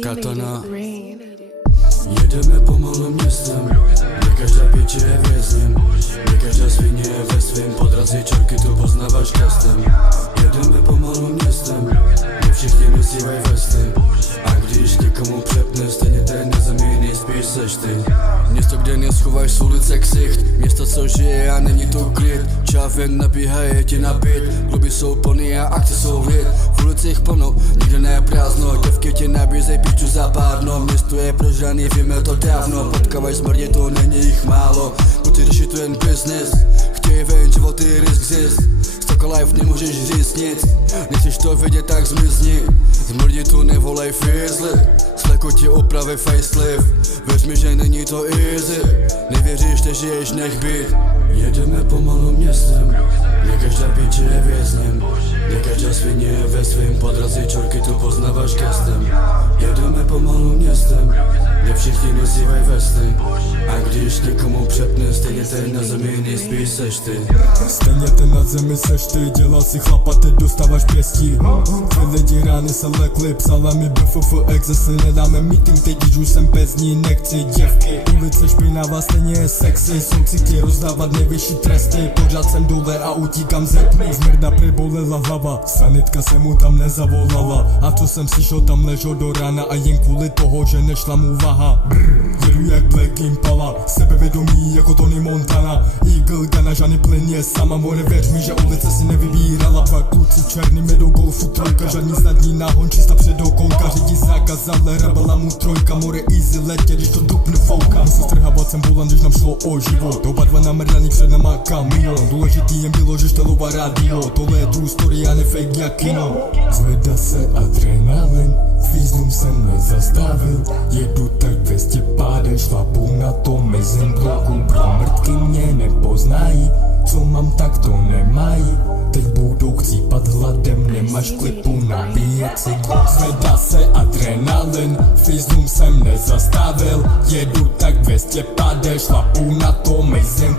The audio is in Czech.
Katana. Jedeme pomalu městem, kde každá piče je vězněm, kde každá svině je ve svým, podrazí čorky tu poznáváš kestem. Jedeme pomalu městem, kde všichni nosívají vesty, a když někomu přepne, stejně ten nezemí, nejspíš seš ty. Město, kde neschováš z ulice ksicht, město, co žije a není tu klid. Čáven nabíhá, je ti nabit, kluby jsou plný a akce jsou vid. V ulicích plno, nikde ne prázdno, děvky ti nabízej píču za párno. Město je prožraný, víme to dávno, potkávají smrdě, to není jich málo. Kluci řeší tu jen business, chtějí ven životy, risk zist. Stoko life, nemůžeš říct nic, nechceš to vidět, tak zmizni. Smrdě tu nevolej fizly, sleko ti opraví facelift. Věř mi, že není to easy, nevěříš, nežiješ, nech být. Jedeme pomalu městem, kde každá piče je vězněm, kde každá svině je ve svým, podrazí čorky tu poznáváš kestem. Jedeme pomalu městem, kde všichni nosívají vesty, a když někomu přepne, stejně ten na zemi, nejspíš seš ty. Stejně ten na zemi seš ty, dělal si chlapa, teď dostáváš pěstí. Ty lidi rány se lekli, psala mi BFF, exesy, nedáme meeting, teď když už jsem pezní, nechci děvky. Ulice špinavá, stejně je sexy, soudci chtějí rozdávat nejvyšší tresty. Pořád jsem dole a utíkám ze tmy, zmrda prebolela hlava, sanitka se mu tam nezavolala. A co jsem slyšel, tam ležel do rána a jen kvůli toho, že nešla mu váha. Jedu jak Black Impala, sebevědomí jako Tony Montana. Eagle Gana, žádný plyn je sama, more věř mi, že ulice si nevybírala. Dva kluci černý medou golfu trojka, žádný zadní náhon, čista předokolka. Řidí zákaz, ale rebela mu trojka, more easy letě, když to dupne fouka. Musel strhávat jsem volant, když nám šlo o život, oba dva namrdaný před náma kamion. Důležitý jen bylo, že štelová rádio, tohle je true story a ne fake jak kino. Zvedá se adrenalin, fízlům jsem nezastavil, jedu tak 200 pádem, šlapu na tom mezím bloku. Bro, mrtky mě nepoznají, co mám, tak to nemají. Teď budou chcípat hladem, nemáš klipu, nabíjet si. Zvedá se adrenalin, fízlům jsem nezastavil, jedu tak 200 pádem, šlapu na tom mezím